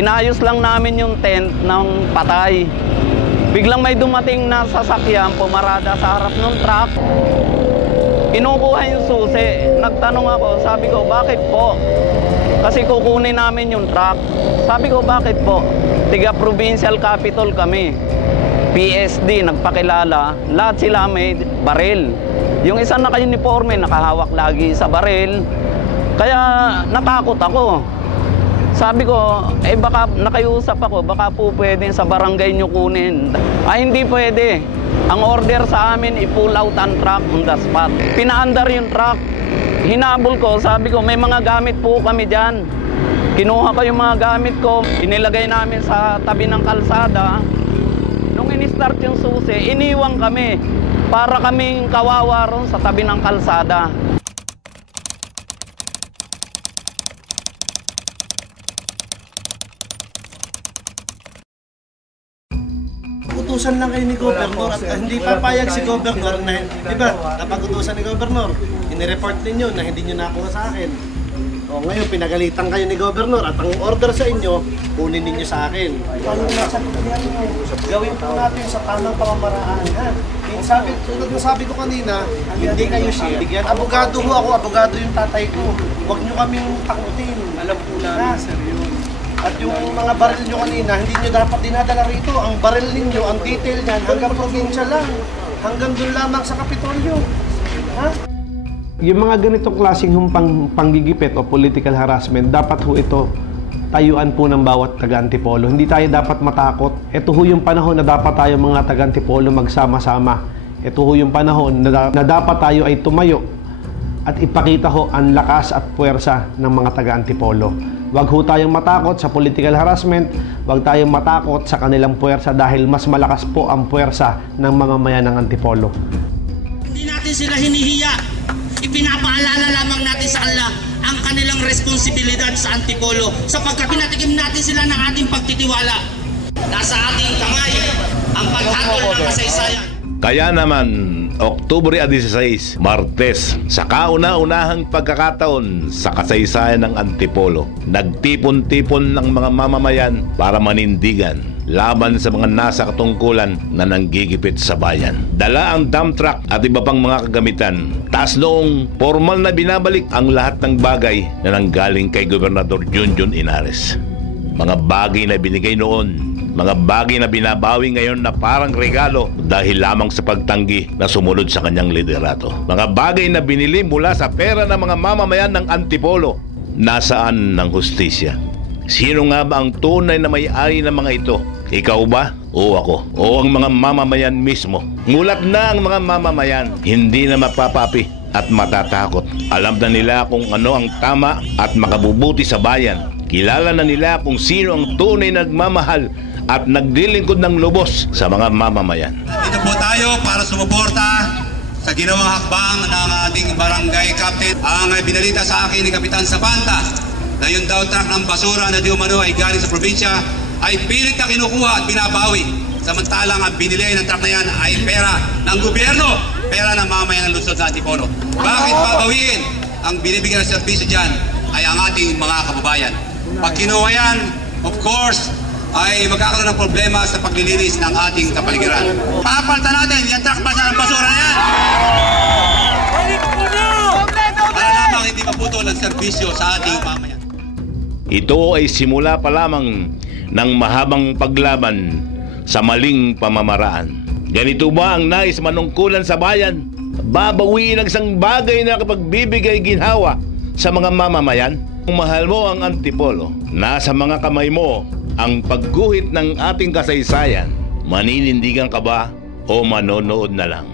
Inayos lang namin yung tent ng patay. Biglang may dumating na sasakyan, pumarada sa harap ng truck. Kinukuha yung susi. Nagtanong ako, sabi ko, bakit po? Kasi kukunin namin yung truck. Sabi ko, bakit po? Tiga Provincial Capital kami. PSD, nagpakilala. Lahat sila may baril. Yung isang naka-uniforme, nakahawak lagi sa baril. Kaya natakot ako. Sabi ko, baka nakiusap ako, baka po pwede sa barangay nyo kunin. Hindi pwede. Ang order sa amin, i-pull out ang truck on the spot. Pinaandar yung truck. Hinabol ko, sabi ko, may mga gamit po kami dyan. Kinuha ko yung mga gamit ko, inilagay namin sa tabi ng kalsada. Nung in-start yung susi, iniwang kami para kaming kawawa ron sa tabi ng kalsada. Utusan lang kayo ni Governor at hindi papayag si Governor na, di ba, napag-utusan ni Governor, inireport ninyo na hindi nyo nakuha sa akin. O ngayon, pinagalitan kayo ni Governor at ang order sa inyo, kunin ninyo sa akin. Gawin po natin sa tamang pamamaraan. Sabi ko kanina, hindi kayo share. Abogado ho ako, abogado yung tatay ko. Huwag nyo kaming takutin. Alam po namin, sir, yun. At yung mga baril nyo kanina, hindi nyo dapat dinadala rito. Ang baril ninyo, ang detail niyan, hanggang probinsya lang. Hanggang doon lamang sa Kapitolyo. Ha? Yung mga ganitong klaseng panggigipit o political harassment, dapat ho ito tayuan po ng bawat taga-Antipolo. Hindi tayo dapat matakot. Ito ho yung panahon na dapat tayo mga taga-Antipolo magsama-sama. Ito ho yung panahon na dapat tayo ay tumayo at ipakita ho ang lakas at puwersa ng mga taga-Antipolo. Huwag ho tayong matakot sa political harassment, huwag tayong matakot sa kanilang puwersa dahil mas malakas po ang puwersa ng mamamayan ng Antipolo. Hindi natin sila hinihiya. Ipinapaalala lamang natin sa kanila ang kanilang responsibilidad sa Antipolo sapagkat pinatikim natin sila ng ating pagtitiwala. Nasa ating kamay ang paghatol ng kasaysayan. Kaya naman, Oktubre 16, Martes, sa kauna-unahang pagkakataon sa kasaysayan ng Antipolo, nagtipon-tipon ng mga mamamayan para manindigan laban sa mga nasa katungkulan na nanggigipit sa bayan. Dala ang dump truck at iba pang mga kagamitan. Taas noong formal na binabalik ang lahat ng bagay na nanggaling kay Gobernador Junjun Inares. Mga bagay na binigay noon, mga bagay na binabawi ngayon na parang regalo dahil lamang sa pagtanggi na sumunod sa kanyang liderato. Mga bagay na binili mula sa pera ng mga mamamayan ng Antipolo. Nasaan ng hustisya? Sino nga ba ang tunay na may-ari ng mga ito? Ikaw ba? O ako? O ang mga mamamayan mismo? Ngulat na ang mga mamamayan. Hindi na mapapapi at matatakot. Alam na nila kung ano ang tama at makabubuti sa bayan. Kilala na nila kung sino ang tunay na nagmamahal at naglilingkod ng lubos sa mga mamamayan. Dito po tayo para sumuporta sa ginawang hakbang ng ating barangay captain. Ang binalita sa akin ni Kapitan Zapanta na yung daw truck ng basura na di umano ay galing sa probinsya ay pilit na kinukuha at binabawi. Samantalang ang binili ng truck na yan ay pera ng gobyerno, pera ng mamamayan ng lungsod sa Antipolo. Bakit babawiin? Ang binibigyan ng serbisyo dyan ay ang ating mga kababayan. Pag kinuha yan, of course, ay magkakaroon ng problema sa paglilinis ng ating kapaligiran. Papalitan natin yung truck ng basura na yan! Para lamang hindi maputol ang serbisyo sa ating pamayan. Ito ay simula pa lamang ng mahabang paglaban sa maling pamamaraan. Ganito ba ang nais manungkulan sa bayan? Babawiin ang isang bagay na kapagbibigay ginhawa sa mga mamamayan? Kung mahal mo ang Antipolo, nasa mga kamay mo ang pagguhit ng ating kasaysayan. Maninindigan ka ba o manonood na lang?